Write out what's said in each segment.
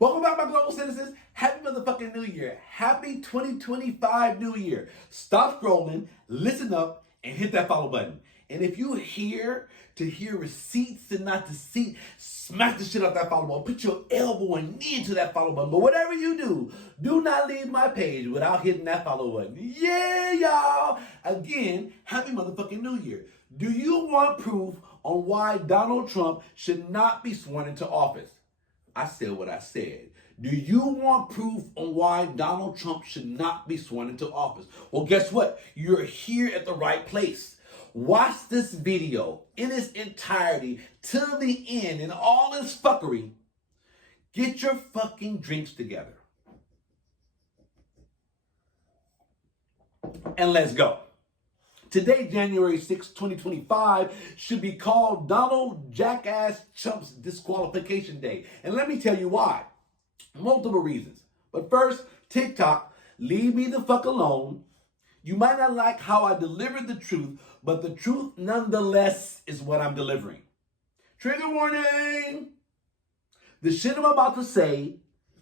Welcome back, my global citizens. Happy motherfucking New Year. Happy 2025 New Year. Stop scrolling, listen up, and hit that follow button. And if you're here to hear receipts and not deceit, smack the shit out that follow button. Put your elbow and knee into that follow button. But whatever you do not leave my page without hitting that follow button. Yeah, y'all. Again, happy motherfucking New Year. Do you want proof on why Donald Trump should not be sworn into office? I said what I said. Do you want proof on why Donald Trump should not be sworn into office? Well, guess what? You're here at the right place. Watch this video in its entirety till the end in all its fuckery. Get your fucking drinks together. And let's go. Today, January 6, 2025, should be called Donald Jackass Trump's Disqualification Day. And let me tell you why. Multiple reasons. But first, TikTok, leave me the fuck alone. You might not like how I delivered the truth, but the truth nonetheless is what I'm delivering. Trigger warning! The shit I'm about to say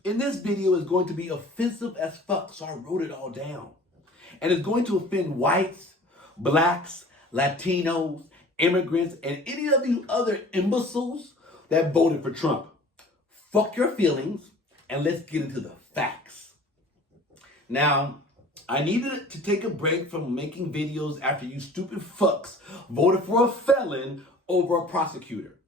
in this video is going to be offensive as fuck, so I wrote it all down. And it's going to offend whites, blacks, Latinos, immigrants, and any of you other imbeciles that voted for Trump. Fuck your feelings, and let's get into the facts. Now, I needed to take a break from making videos after you stupid fucks voted for a felon over a prosecutor.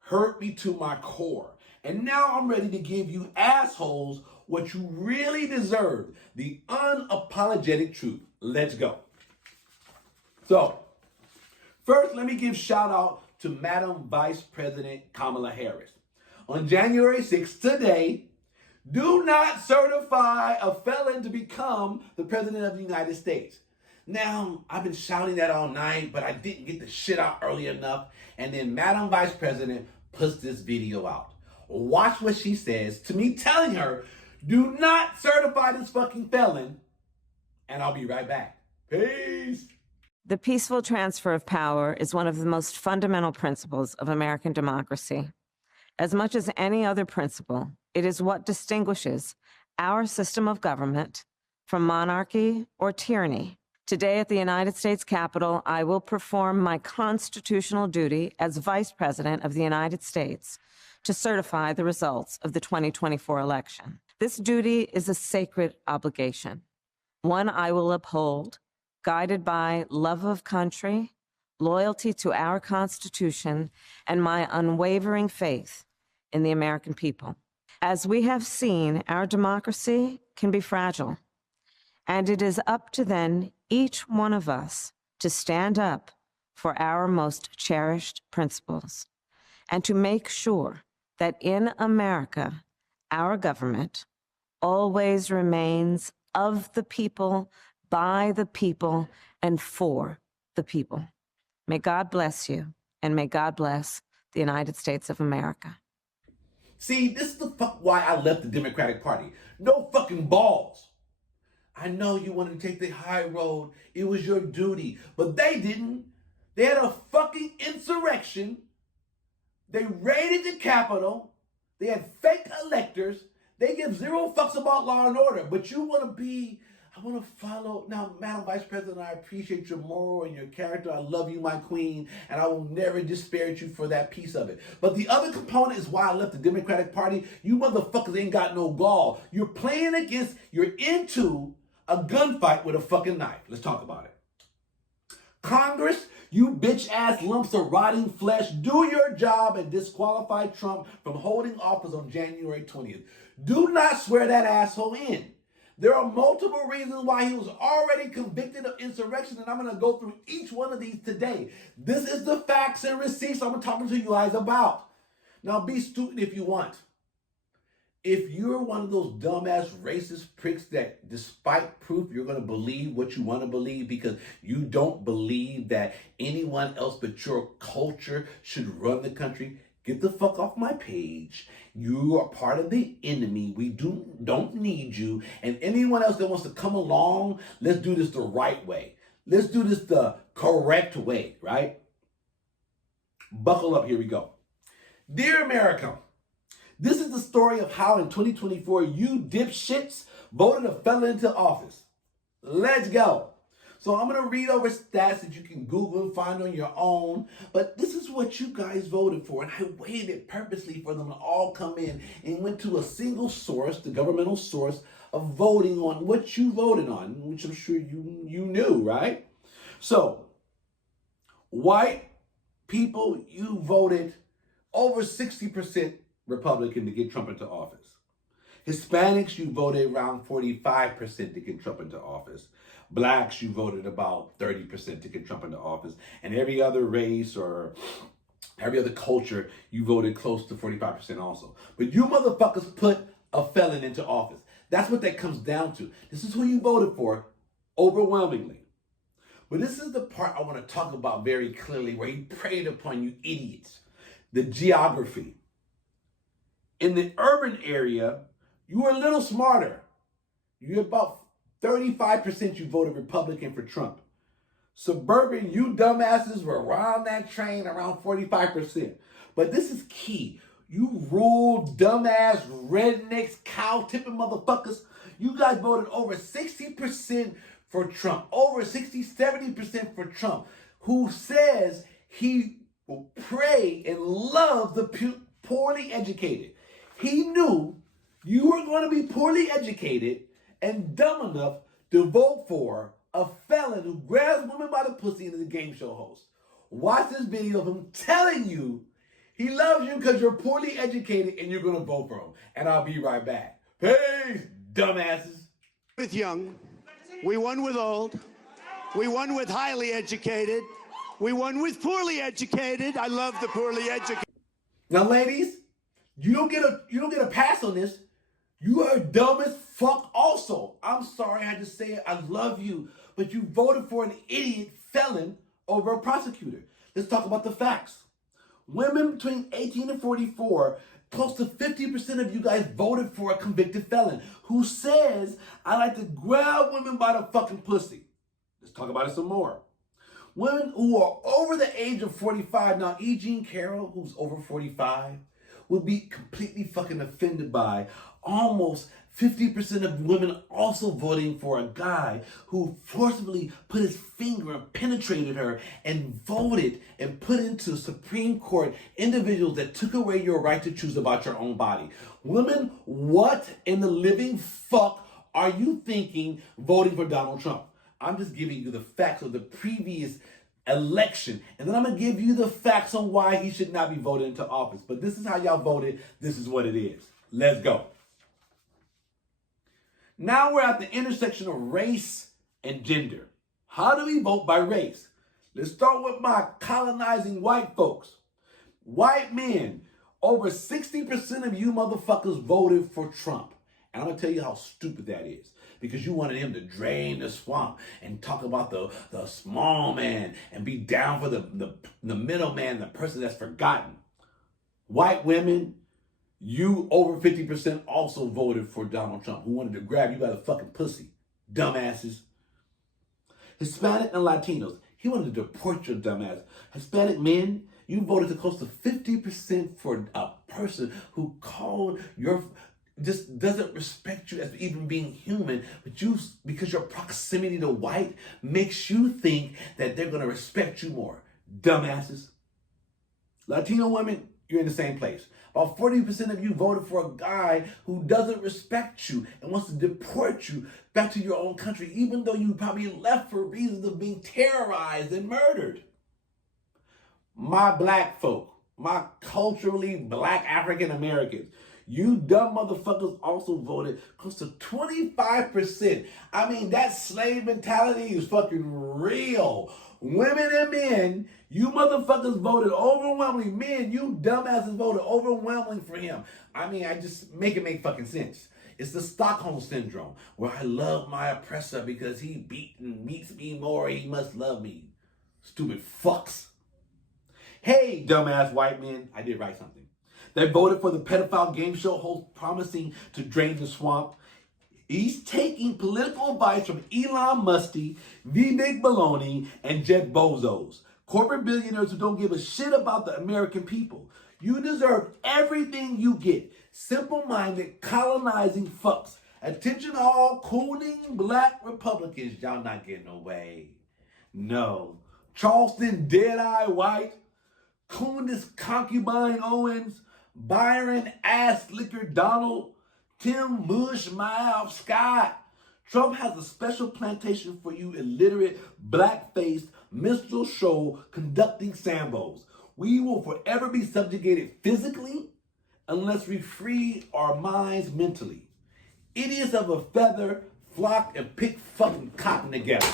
Hurt me to my core. And now I'm ready to give you assholes what you really deserve, the unapologetic truth. Let's go. So, first, let me give shout out to Madam Vice President Kamala Harris. On January 6th, today, do not certify a felon to become the President of the United States. Now, I've been shouting that all night, but I didn't get the shit out early enough. And then Madam Vice President puts this video out. Watch what she says to me telling her, do not certify this fucking felon. And I'll be right back. Peace. The peaceful transfer of power is one of the most fundamental principles of American democracy. As much as any other principle, it is what distinguishes our system of government from monarchy or tyranny. Today at the United States Capitol, I will perform my constitutional duty as Vice President of the United States to certify the results of the 2024 election. This duty is a sacred obligation, one I will uphold, guided by love of country, loyalty to our Constitution, and my unwavering faith in the American people. As we have seen, our democracy can be fragile, and it is up to then each one of us to stand up for our most cherished principles and to make sure that in America, our government always remains of the people, by the people, and for the people. May God bless you, and may God bless the United States of America. See, this is the fuck why I left the Democratic Party. No fucking balls. I know you wanted to take the high road. It was your duty. But they didn't. They had a fucking insurrection. They raided the Capitol. They had fake electors. They give zero fucks about law and order. But you want to be... I want to follow. Now, Madam Vice President, I appreciate your moral and your character. I love you, my queen, and I will never disparage you for that piece of it. But the other component is why I left the Democratic Party. You motherfuckers ain't got no gall. You're into a gunfight with a fucking knife. Let's talk about it. Congress, you bitch-ass lumps of rotting flesh, do your job and disqualify Trump from holding office on January 20th. Do not swear that asshole in. There are multiple reasons why he was already convicted of insurrection, and I'm going to go through each one of these today. This is the facts and receipts I'm talking to you guys about. Now, be stupid if you want. If you're one of those dumbass racist pricks that despite proof, you're going to believe what you want to believe because you don't believe that anyone else but your culture should run the country, get the fuck off my page. You are part of the enemy. We don't need you. And anyone else that wants to come along, let's do this the right way. Let's do this the correct way, right? Buckle up, here we go. Dear America, This is the story of how in 2024 you dipshits voted a felon into office. Let's go. So I'm going to read over stats that you can Google and find on your own. But this is what you guys voted for. And I waited purposely for them to all come in and went to a single source, the governmental source, of voting on what you voted on, which I'm sure you knew, right? So, white people, you voted over 60% Republican to get Trump into office. Hispanics, you voted around 45% to get Trump into office. Blacks, you voted about 30% to get Trump into office. And every other race or every other culture, you voted close to 45% also. But you motherfuckers put a felon into office. That's what that comes down to. This is who you voted for overwhelmingly. But this is the part I want to talk about very clearly, where he preyed upon you idiots. The geography. In the urban area, you were a little smarter. You're about 35% you voted Republican for Trump. Suburban, you dumbasses were around that train, around 45%. But this is key. You rural, dumbass, rednecks, cow-tipping motherfuckers, you guys voted over 60% for Trump. Over 60, 70% for Trump, who says he will pray and love the poorly educated. He knew you were going to be poorly educated and dumb enough to vote for a felon who grabs women by the pussy and is a game show host. Watch this video of him telling you he loves you because you're poorly educated and you're going to vote for him. And I'll be right back. Peace, dumbasses. With young, we won with old, we won with highly educated, we won with poorly educated. I love the poorly educated. Now, ladies, you don't get a pass on this. You are dumb as fuck also. I'm sorry I had to say it. I love you. But you voted for an idiot felon over a prosecutor. Let's talk about the facts. Women between 18 and 44, close to 50% of you guys voted for a convicted felon who says, I like to grab women by the fucking pussy. Let's talk about it some more. Women who are over the age of 45, now E. Jean Carroll, who's over 45, would be completely fucking offended by almost 50% of women also voting for a guy who forcibly put his finger and penetrated her and voted and put into Supreme Court individuals that took away your right to choose about your own body. Women, what in the living fuck are you thinking voting for Donald Trump? I'm just giving you the facts of the previous election, and then I'm going to give you the facts on why he should not be voted into office. But this is how y'all voted. This is what it is. Let's go. Now we're at the intersection of race and gender. How do we vote by race? Let's start with my colonizing white folks. White men, over 60% of you motherfuckers voted for Trump. And I'm going to tell you how stupid that is. Because you wanted him to drain the swamp and talk about the small man and be down for the middle man, the person that's forgotten. White women, you over 50% also voted for Donald Trump, who wanted to grab you by the fucking pussy. Dumbasses. Hispanic and Latinos, he wanted to deport your dumbass. Hispanic men, you voted to close to 50% for a person who called your... just doesn't respect you as even being human, but you, because your proximity to white makes you think that they're going to respect you more. Dumbasses. Latino women, you're in the same place. About 40% of you voted for a guy who doesn't respect you and wants to deport you back to your own country, even though you probably left for reasons of being terrorized and murdered. My black folk, my culturally black African Americans, you dumb motherfuckers also voted close to 25%. I mean, that slave mentality is fucking real. Women and men, you motherfuckers voted overwhelmingly. Men, you dumbasses voted overwhelmingly for him. I mean, I just make it make fucking sense. It's the Stockholm Syndrome, where I love my oppressor because he meets me more, he must love me. Stupid fucks. Hey, dumbass white men, I did write something. They voted for the pedophile game show host promising to drain the swamp. He's taking political advice from Elon Musty, V-Big Baloney, and Jeff Bezos. Corporate billionaires who don't give a shit about the American people. You deserve everything you get. Simple-minded, colonizing fucks. Attention all cooning black Republicans. Y'all not getting away. No. Charleston Dead-Eye White, Coon's Concubine Owens, Byron Ass Liquor Donald, Tim Mush Mouth Scott. Trump has a special plantation for you illiterate, black-faced, minstrel show conducting Sambos. We will forever be subjugated physically unless we free our minds mentally. Idiots of a feather flock and pick fucking cotton together.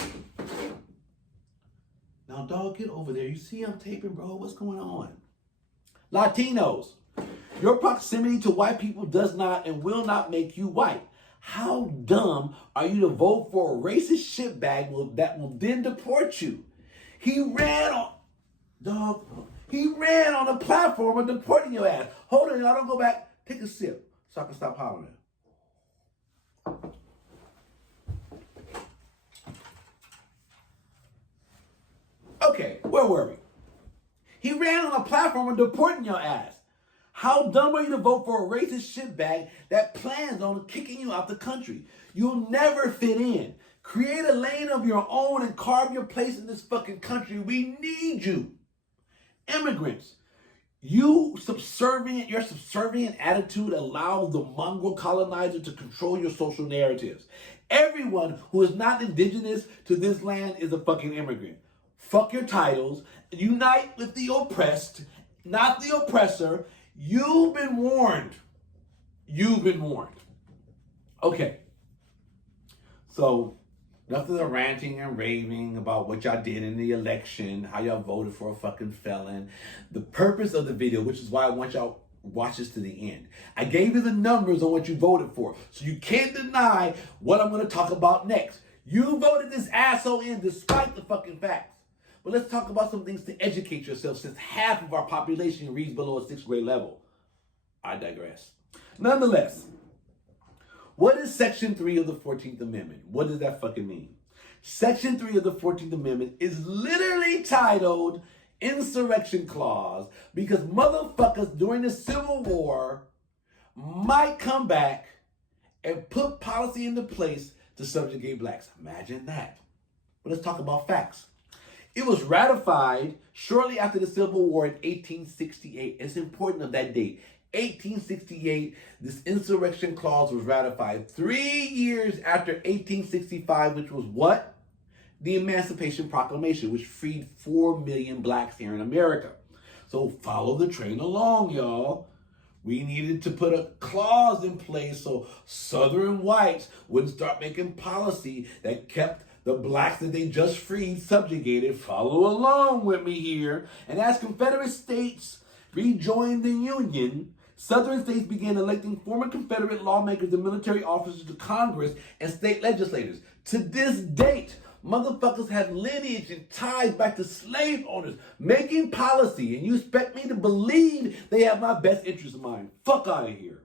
Now, dog, get over there. You see I'm taping, bro. What's going on? Latinos, your proximity to white people does not and will not make you white. How dumb are you to vote for a racist shitbag that will then deport you? He ran on a platform of deporting your ass. Hold on, y'all. Don't go back. Take a sip so I can stop hollering. Okay, where were we? He ran on a platform of deporting your ass. How dumb are you to vote for a racist shitbag that plans on kicking you out the country? You'll never fit in. Create a lane of your own and carve your place in this fucking country. We need you. Immigrants, your subservient attitude allows the mongrel colonizer to control your social narratives. Everyone who is not indigenous to this land is a fucking immigrant. Fuck your titles. Unite with the oppressed, not the oppressor. You've been warned. You've been warned. Okay. So, nothing of ranting and raving about what y'all did in the election, how y'all voted for a fucking felon. The purpose of the video, which is why I want y'all to watch this to the end. I gave you the numbers on what you voted for, so you can't deny what I'm going to talk about next. You voted this asshole in despite the fucking facts. But let's talk about some things to educate yourself, since half of our population reads below a 6th grade level. I digress. Nonetheless, what is Section 3 of the 14th Amendment? What does that fucking mean? Section 3 of the 14th Amendment is literally titled Insurrection Clause because motherfuckers during the Civil War might come back and put policy into place to subjugate blacks. Imagine that. But let's talk about facts. It was ratified shortly after the Civil War in 1868. It's important of that date. 1868, this insurrection clause was ratified 3 years after 1865, which was what? The Emancipation Proclamation, which freed 4 million blacks here in America. So follow the train along, y'all. We needed to put a clause in place so Southern whites wouldn't start making policy that kept the blacks that they just freed subjugated. Follow along with me here. And as Confederate states rejoined the Union, Southern states began electing former Confederate lawmakers and military officers to Congress and state legislators. To this date, motherfuckers have lineage and ties back to slave owners making policy, and you expect me to believe they have my best interest in mind? Fuck out of here.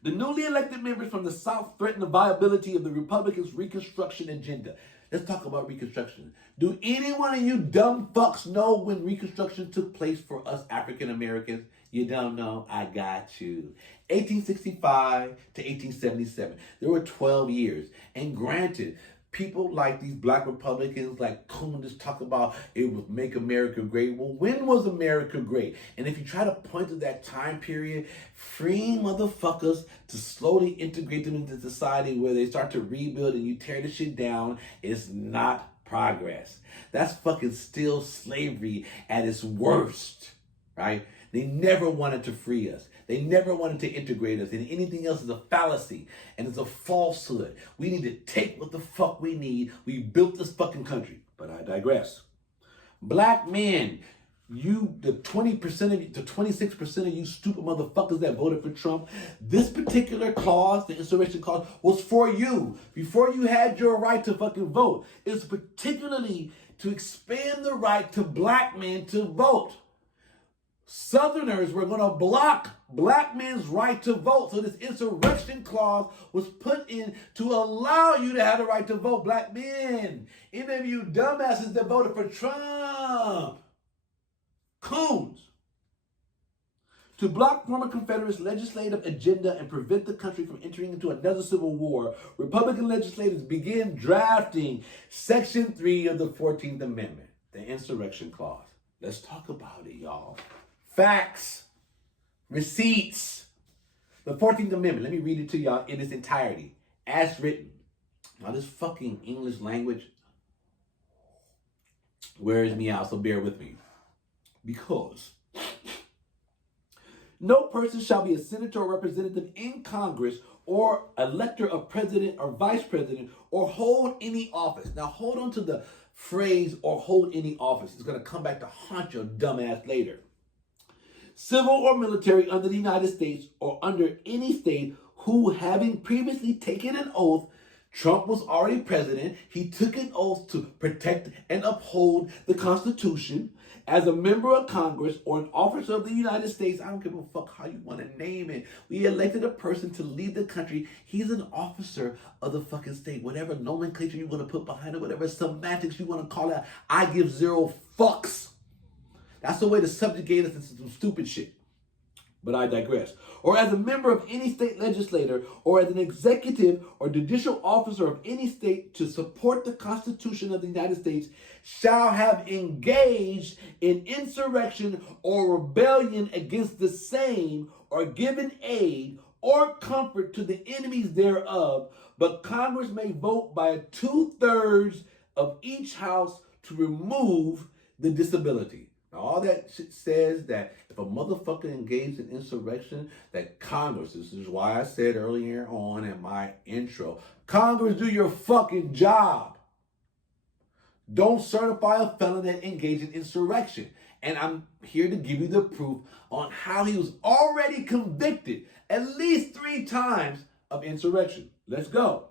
The newly elected members from the South threaten the viability of the Republicans' Reconstruction agenda. Let's talk about Reconstruction. Do any one of you dumb fucks know when Reconstruction took place for us African Americans? You don't know? I got you. 1865 to 1877. There were 12 years. And granted, people like these black Republicans like Coon just talk about it would make America great. Well, when was America great? And if you try to point to that time period, freeing motherfuckers to slowly integrate them into society where they start to rebuild and you tear the shit down is not progress. That's fucking still slavery at its worst, right? They never wanted to free us. They never wanted to integrate us. And anything else is a fallacy and it's a falsehood. We need to take what the fuck we need. We built this fucking country. But I digress. Black men, you, the 20% of you, the 26% of you stupid motherfuckers that voted for Trump, this particular clause, the insurrection clause, was for you. Before you had your right to fucking vote. It's particularly to expand the right to black men to vote. Southerners were going to block black men's right to vote. So this insurrection clause was put in to allow you to have the right to vote. Black men, any of you dumbasses that voted for Trump, coons, To block former Confederates' legislative agenda and prevent the country from entering into another civil war, Republican legislators began drafting Section 3 of the 14th Amendment, the Insurrection Clause. Let's talk about it, y'all. Facts. Receipts. The 14th Amendment, let me read it to y'all in its entirety, as written. Now, this fucking English language wears me out, so bear with me. Because no person shall be a senator or representative in Congress or elector of president or vice president or hold any office. Now, hold on to the phrase or hold any office. It's going to come back to haunt your dumb ass later. Civil or military under the United States or under any state who, having previously taken an oath, Trump was already president, he took an oath to protect and uphold the Constitution as a member of Congress or an officer of the United States. I don't give a fuck how you want to name it. We elected a person to lead the country. He's an officer of the fucking state. Whatever nomenclature you want to put behind it, whatever semantics you want to call it, I give zero fucks. That's the way to subjugate us into some stupid shit. But I digress. Or as a member of any state legislature, or as an executive or judicial officer of any state to support the Constitution of the United States, shall have engaged in insurrection or rebellion against the same, or given aid or comfort to the enemies thereof. But Congress may vote by 2/3 of each house to remove the disability. Now, all that shit says that if a motherfucker engaged in insurrection, that Congress, this is why I said earlier on in my intro, Congress, do your fucking job. Don't certify a felon that engaged in insurrection. And I'm here to give you the proof on how he was already convicted at least 3 times of insurrection. Let's go.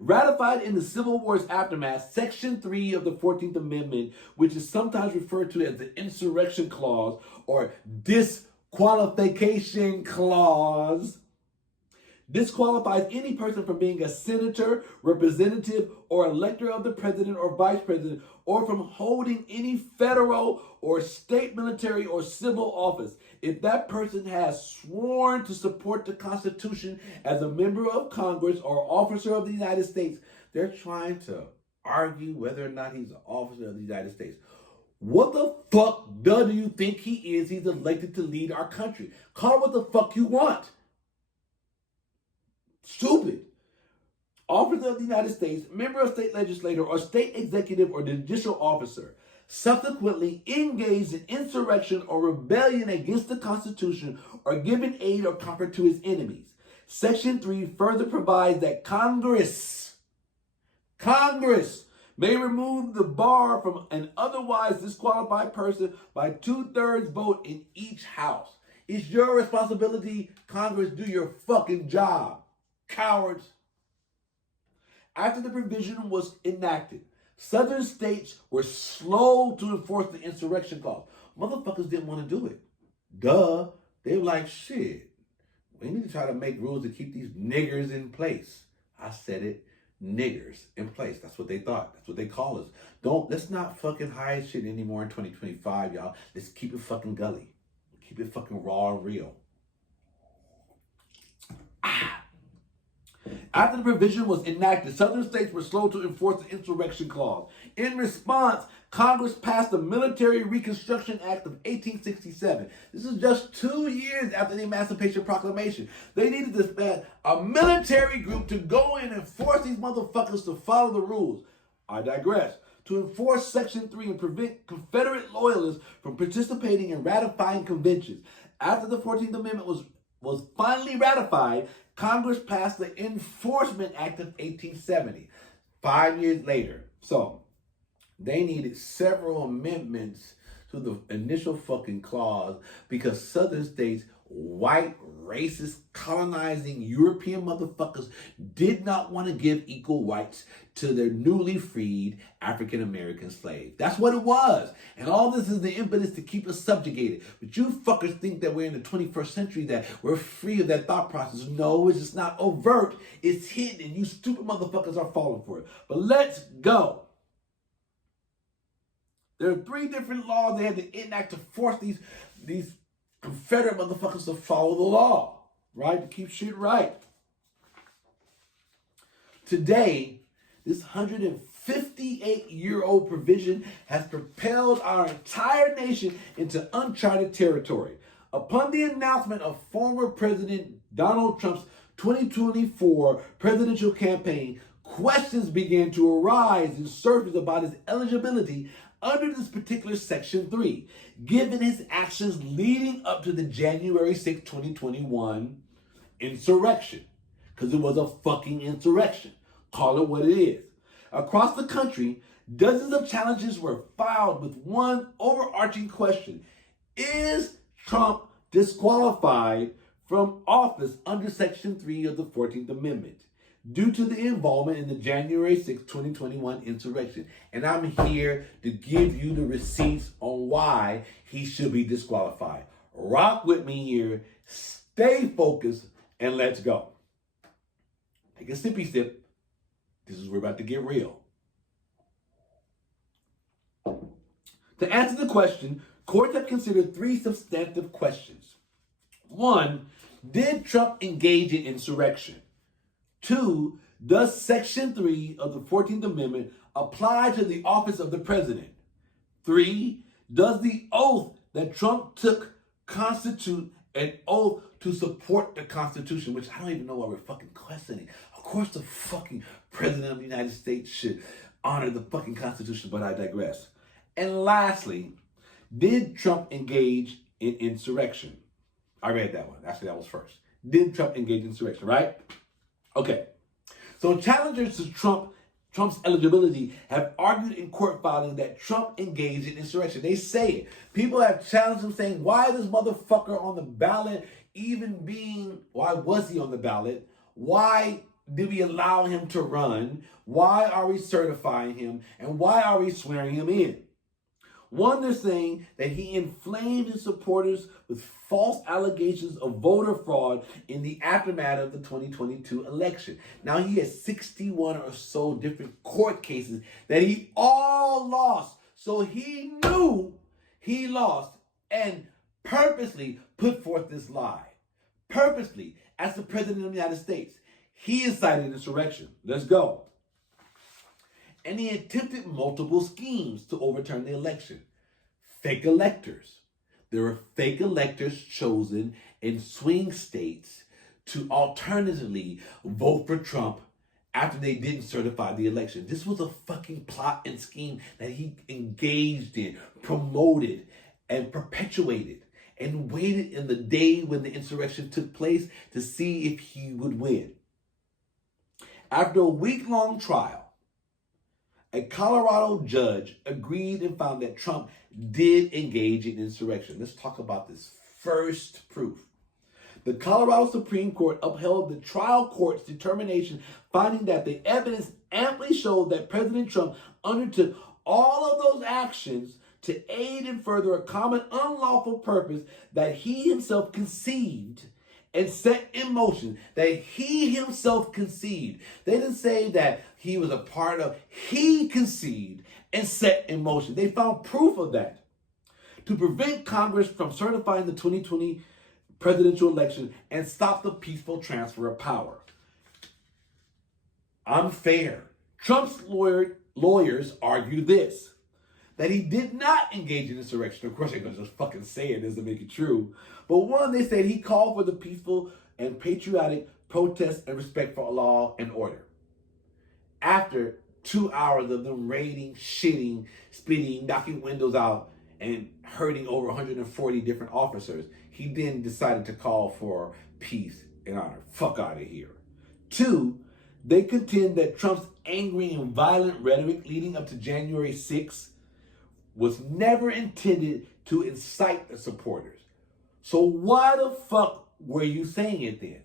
Ratified in the Civil War's aftermath, Section 3 of the 14th Amendment, which is sometimes referred to as the Insurrection Clause or Disqualification Clause, disqualifies any person from being a senator, representative, or elector of the president or vice president, or from holding any federal or state military or civil office if that person has sworn to support the Constitution as a member of Congress or officer of the United States. They're trying to argue whether or not he's an officer of the United States. What the fuck do you think he is? He's elected to lead our country. Call it what the fuck you want. Stupid. Officer of the United States, member of state legislature, or state executive or judicial officer, subsequently engaged in insurrection or rebellion against the Constitution or given aid or comfort to his enemies. Section 3 further provides that Congress may remove the bar from an otherwise disqualified person by 2/3 vote in each house. It's your responsibility, Congress, do your fucking job. Cowards. After the provision was enacted, Southern states were slow to enforce the insurrection clause. Motherfuckers didn't want to do it. Duh. They were like, shit, we need to try to make rules to keep these niggers in place. I said it, niggers in place. That's what they thought. That's what they call us. Let's not fucking hide shit anymore in 2025, y'all. Let's keep it fucking gully. Keep it fucking raw and real. After the provision was enacted, Southern states were slow to enforce the insurrection clause. In response, Congress passed the Military Reconstruction Act of 1867. This is just 2 years after the Emancipation Proclamation. They needed to spend a military group to go in and force these motherfuckers to follow the rules. I digress. To enforce Section 3 and prevent Confederate loyalists from participating in ratifying conventions. After the 14th Amendment was finally ratified, Congress passed the Enforcement Act of 1870, 5 years later. So, they needed several amendments to the initial fucking clause because Southern states, white, racist, colonizing European motherfuckers did not want to give equal rights to their newly freed African-American slaves. That's what it was. And all this is the impetus to keep us subjugated. But you fuckers think that we're in the 21st century, that we're free of that thought process. No, it's just not overt. It's hidden, and you stupid motherfuckers are falling for it. But let's go. There are 3 different laws they had to enact to force these Confederate motherfuckers to follow the law, right? To keep shit right. Today, this 158-year-old provision has propelled our entire nation into uncharted territory. Upon the announcement of former President Donald Trump's 2024 presidential campaign, questions began to arise and surface about his eligibility under this particular Section 3, given his actions leading up to the January 6, 2021 insurrection. Because it was a fucking insurrection. Call it what it is. Across the country, dozens of challenges were filed with one overarching question. Is Trump disqualified from office under Section 3 of the 14th Amendment due to the involvement in the January 6, 2021 insurrection? And I'm here to give you the receipts on why he should be disqualified. Rock with me here, stay focused, and let's go. Take a sippy sip. This is where we're about to get real. To answer the question, courts have considered three substantive questions. 1, did Trump engage in insurrection? 2, does Section 3 of the 14th Amendment apply to the office of the president? 3, does the oath that Trump took constitute an oath to support the Constitution, which I don't even know why we're fucking questioning. Of course the fucking President of the United States should honor the fucking Constitution, but I digress. And lastly, did Trump engage in insurrection? I read that one. Actually, that was first. Did Trump engage in insurrection, right? Okay. So challengers to Trump's eligibility have argued in court filing that Trump engaged in insurrection. They say it. People have challenged him saying, why is this motherfucker on the ballot why was he on the ballot? Why did we allow him to run? Why are we certifying him? And why are we swearing him in? One, they're saying that he inflamed his supporters with false allegations of voter fraud in the aftermath of the 2022 election. Now, he has 61 or so different court cases that he all lost. So he knew he lost and purposely put forth this lie. Purposely, as the president of the United States, he incited insurrection. Let's go. And he attempted multiple schemes to overturn the election. Fake electors. There were fake electors chosen in swing states to alternatively vote for Trump after they didn't certify the election. This was a fucking plot and scheme that he engaged in, promoted, and perpetuated, and waited in the day when the insurrection took place to see if he would win. After a week-long trial, a Colorado judge agreed and found that Trump did engage in insurrection. Let's talk about this first proof. The Colorado Supreme Court upheld the trial court's determination, finding that the evidence amply showed that President Trump undertook all of those actions to aid and further a common unlawful purpose that he himself conceived and set in motion, that he himself conceived. They didn't say that he was a part of, he conceived and set in motion. They found proof of that. To prevent Congress from certifying the 2020 presidential election and stop the peaceful transfer of power. Unfair. Trump's lawyers argue this, that he did not engage in insurrection. Of course, they're going to just fucking say it doesn't make it true. But one, they said he called for the peaceful and patriotic protest and respect for law and order. After 2 hours of them raiding, shitting, spitting, knocking windows out, and hurting over 140 different officers, he then decided to call for peace and honor. Fuck out of here. 2, they contend that Trump's angry and violent rhetoric leading up to January 6th was never intended to incite the supporters. So why the fuck were you saying it then?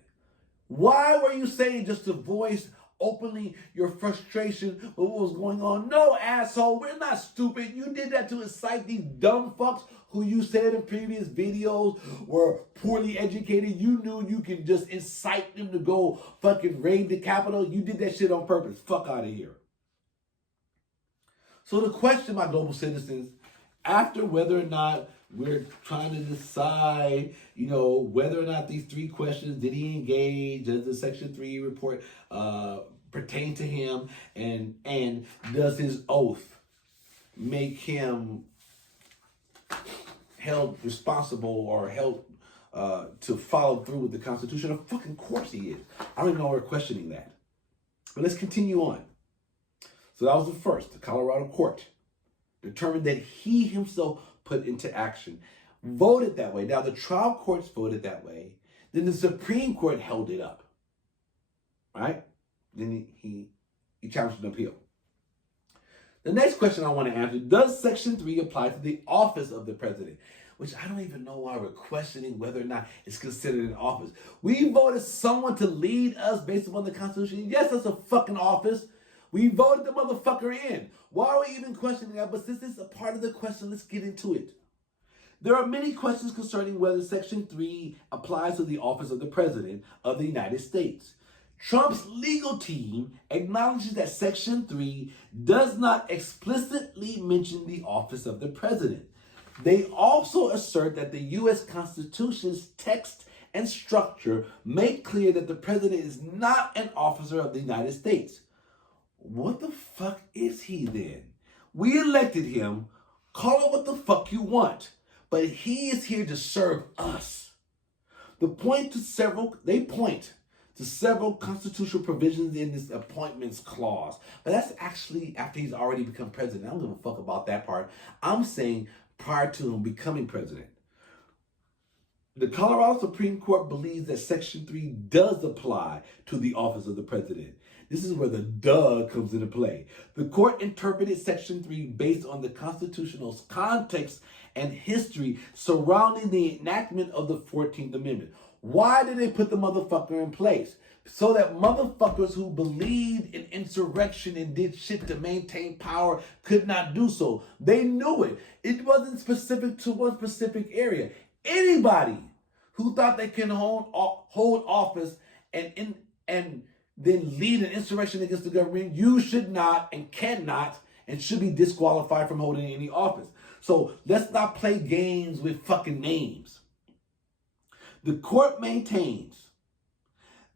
Why were you saying just to voice openly your frustration with what was going on? No, asshole, we're not stupid. You did that to incite these dumb fucks who you said in previous videos were poorly educated. You knew you could just incite them to go fucking raid the Capitol. You did that shit on purpose. Fuck out of here. So the question, my global citizens, after whether or not we're trying to decide, whether or not these three questions, did he engage, does the Section 3 report pertain to him, and does his oath make him held responsible or held to follow through with the Constitution? Of fucking course he is. I don't even know why we're questioning that. But let's continue on. So that was the first. The Colorado court determined that he himself put into action, voted that way. Now the trial courts voted that way. Then the Supreme Court held it up. Right? Then he challenged an appeal. The next question I want to answer, does Section 3 apply to the office of the president? Which I don't even know why we're questioning whether or not it's considered an office. We voted someone to lead us based upon the Constitution. Yes, that's a fucking office. We voted the motherfucker in. Why are we even questioning that? But since this is a part of the question, let's get into it. There are many questions concerning whether Section 3 applies to the office of the President of the United States. Trump's legal team acknowledges that Section 3 does not explicitly mention the office of the President. They also assert that the U.S. Constitution's text and structure make clear that the President is not an officer of the United States. What the fuck is he then? We elected him. Call it what the fuck you want. But he is here to serve us. They point to several constitutional provisions in this appointments clause. But that's actually after he's already become president. I don't give a fuck about that part. I'm saying prior to him becoming president. The Colorado Supreme Court believes that Section 3 does apply to the office of the president. This is where the duh comes into play. The court interpreted Section 3 based on the constitutional context and history surrounding the enactment of the 14th Amendment. Why did they put the motherfucker in place? So that motherfuckers who believed in insurrection and did shit to maintain power could not do so. They knew it. It wasn't specific to one specific area. Anybody who thought they can hold office and then lead an insurrection against the government, you should not and cannot and should be disqualified from holding any office. So let's not play games with fucking names. The court maintains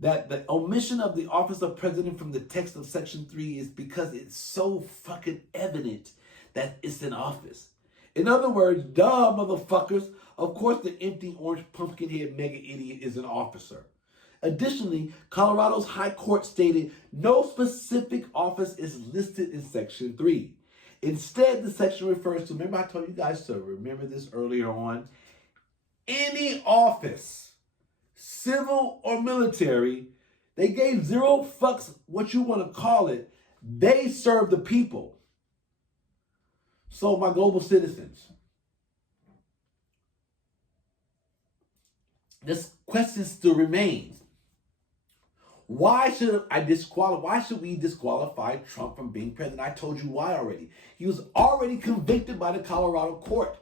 that the omission of the office of president from the text of Section 3 is because it's so fucking evident that it's an office. In other words, duh, motherfuckers, of course the empty orange pumpkin head mega idiot is an officer. Additionally, Colorado's High Court stated no specific office is listed in Section 3. Instead, the section refers to, remember I told you guys to remember this earlier on, any office, civil or military, they gave zero fucks what you want to call it. They serve the people. So my global citizens, this question still remains. Why should we disqualify Trump from being president? I told you why already. He was already convicted by the Colorado court.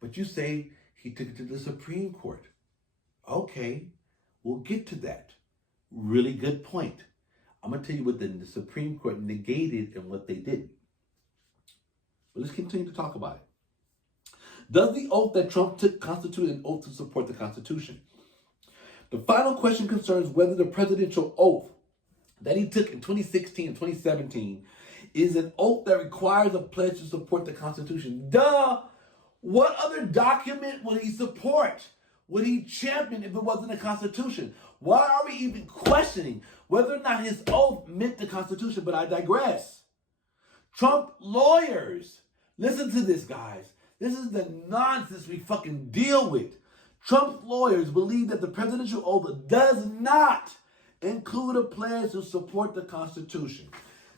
But you say he took it to the Supreme Court. Okay, we'll get to that. Really good point. I'm going to tell you what the Supreme Court negated and what they didn't. But let's continue to talk about it. Does the oath that Trump took constitute an oath to support the Constitution? The final question concerns whether the presidential oath that he took in 2016 and 2017 is an oath that requires a pledge to support the Constitution. Duh! What other document would he support? Would he champion if it wasn't the Constitution? Why are we even questioning whether or not his oath meant the Constitution? But I digress. Trump lawyers, listen to this, guys. This is the nonsense we fucking deal with. Trump's lawyers believe that the presidential oath does not include a pledge to support the Constitution.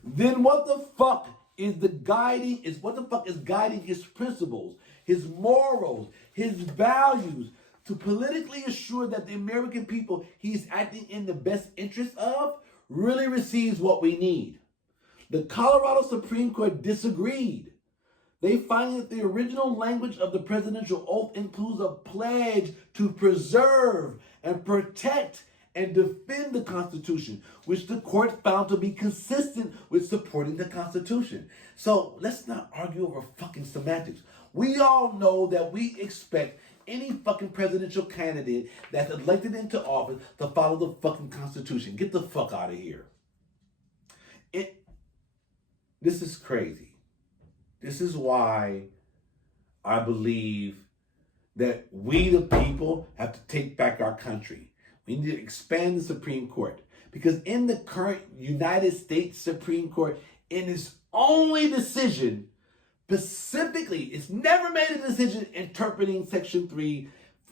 Then what the fuck is guiding his principles, his morals, his values to politically assure that the American people he's acting in the best interest of really receives what we need? The Colorado Supreme Court disagreed. They find that the original language of the presidential oath includes a pledge to preserve and protect and defend the Constitution, which the court found to be consistent with supporting the Constitution. So let's not argue over fucking semantics. We all know that we expect any fucking presidential candidate that's elected into office to follow the fucking Constitution. Get the fuck out of here. This is crazy. This is why I believe that we, the people, have to take back our country. We need to expand the Supreme Court. Because in the current United States Supreme Court, in its only decision, specifically, it's never made a decision interpreting Section 3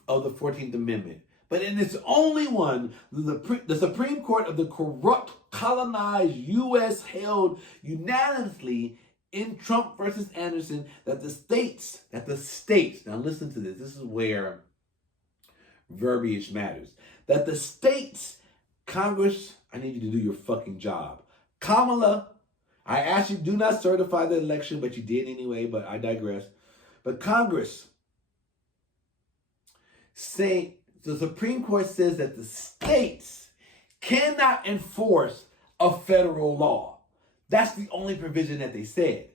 of the 14th Amendment. But in its only one, the Supreme Court of the corrupt, colonized U.S. held unanimously in Trump versus Anderson that the states, now listen to this, this is where verbiage matters, that the states, Congress, I need you to do your fucking job. Kamala, I asked you do not certify the election, but you did anyway, but I digress. But Congress, the Supreme Court says that the states cannot enforce a federal law. That's the only provision that they said.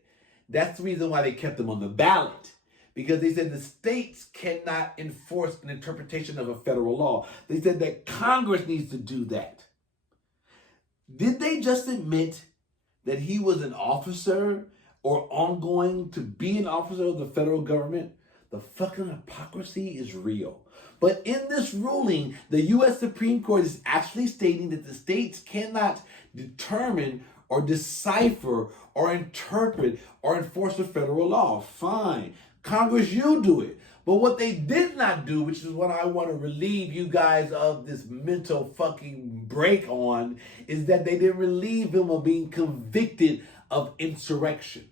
That's the reason why they kept them on the ballot. Because they said the states cannot enforce an interpretation of a federal law. They said that Congress needs to do that. Did they just admit that he was an officer or ongoing to be an officer of the federal government? The fucking hypocrisy is real. But in this ruling, the U.S. Supreme Court is actually stating that the states cannot determine or decipher or interpret or enforce a federal law. Fine. Congress, you do it. But what they did not do, which is what I want to relieve you guys of this mental fucking break on, is that they didn't relieve him of being convicted of insurrection.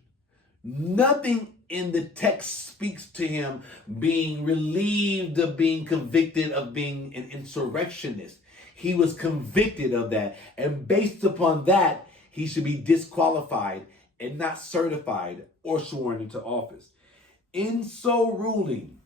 Nothing in the text speaks to him being relieved of being convicted of being an insurrectionist. He was convicted of that. And based upon that, he should be disqualified and not certified or sworn into office. In so ruling,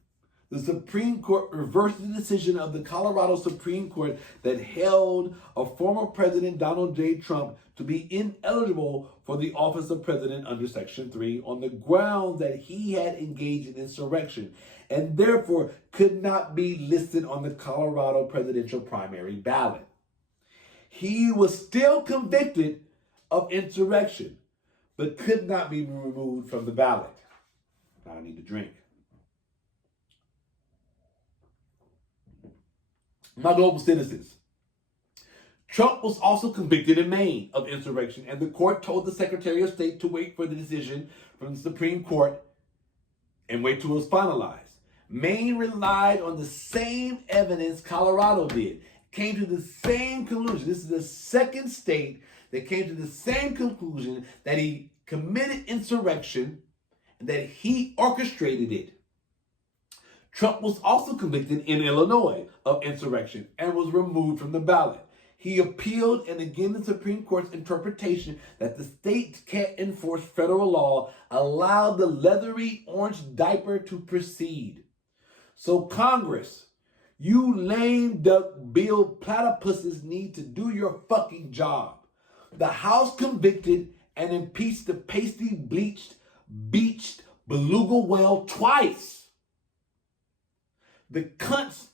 the Supreme Court reversed the decision of the Colorado Supreme Court that held a former President Donald J. Trump to be ineligible for the office of president under Section 3 on the ground that he had engaged in insurrection and therefore could not be listed on the Colorado presidential primary ballot. He was still convicted of insurrection, but could not be removed from the ballot. Now I need to drink. My global citizens, Trump was also convicted in Maine of insurrection, and the court told the Secretary of State to wait for the decision from the Supreme Court and wait till it was finalized. Maine relied on the same evidence Colorado did, came to the same conclusion. This is the second state that came to the same conclusion that he committed insurrection and that he orchestrated it. Trump was also convicted in Illinois of insurrection and was removed from the ballot. He appealed, and again the Supreme Court's interpretation that the states can't enforce federal law allowed the leathery orange diaper to proceed. So Congress, you lame duck bill platypuses need to do your fucking job. The House convicted and impeached the pasty beached beluga whale twice. The cunts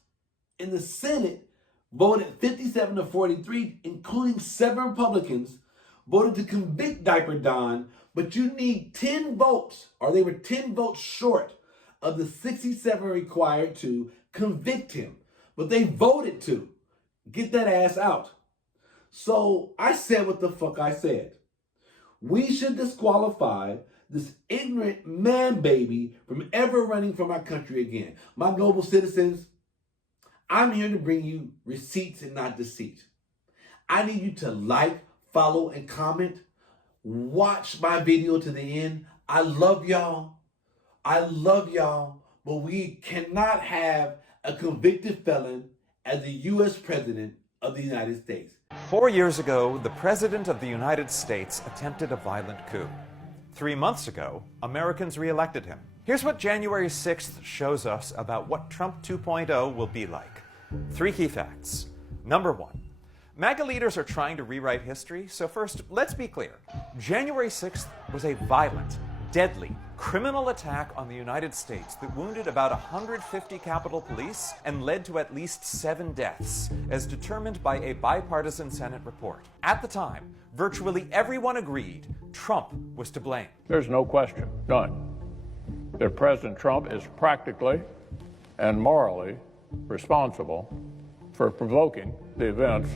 in the Senate voted 57 to 43, including 7 Republicans, voted to convict Diaper Don, but you need 10 votes, or they were 10 votes short of the 67 required to convict him. But they voted to get that ass out. So I said what the fuck I said. We should disqualify this ignorant man baby from ever running for my country again. My global citizens, I'm here to bring you receipts and not deceit. I need you to like, follow, and comment. Watch my video to the end. I love y'all. But we cannot have a convicted felon as the U.S. President of the United States. 4 years ago, the President of the United States attempted a violent coup. 3 months ago, Americans reelected him. Here's what January 6th shows us about what Trump 2.0 will be like. 3 key facts. Number 1, MAGA leaders are trying to rewrite history, so first, let's be clear. January 6th was a violent, deadly, criminal attack on the United States that wounded about 150 Capitol Police and led to at least 7 deaths, as determined by a bipartisan Senate report. At the time, virtually everyone agreed Trump was to blame. There's no question, none, that President Trump is practically and morally responsible for provoking the events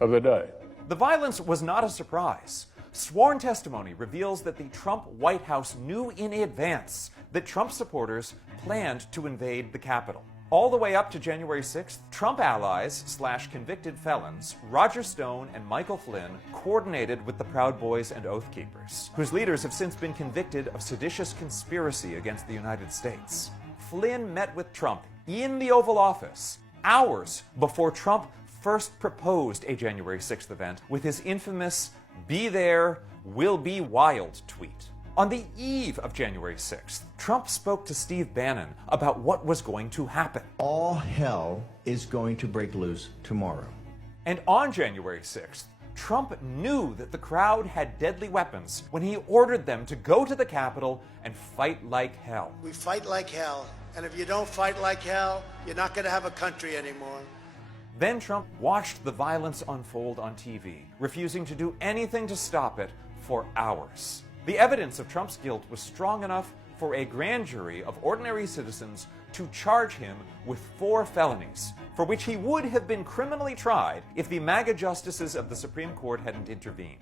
of the day. The violence was not a surprise. Sworn testimony reveals that the Trump White House knew in advance that Trump supporters planned to invade the Capitol. All the way up to January 6th, Trump allies / convicted felons Roger Stone and Michael Flynn coordinated with the Proud Boys and Oath Keepers, whose leaders have since been convicted of seditious conspiracy against the United States. Flynn met with Trump in the Oval Office hours before Trump first proposed a January 6th event with his infamous "Be there, we'll be wild" tweet. On the eve of January 6th, Trump spoke to Steve Bannon about what was going to happen. All hell is going to break loose tomorrow. And on January 6th, Trump knew that the crowd had deadly weapons when he ordered them to go to the Capitol and fight like hell. We fight like hell, and if you don't fight like hell, you're not going to have a country anymore. Then Trump watched the violence unfold on TV, refusing to do anything to stop it for hours. The evidence of Trump's guilt was strong enough for a grand jury of ordinary citizens to charge him with 4 felonies, for which he would have been criminally tried if the MAGA justices of the Supreme Court hadn't intervened.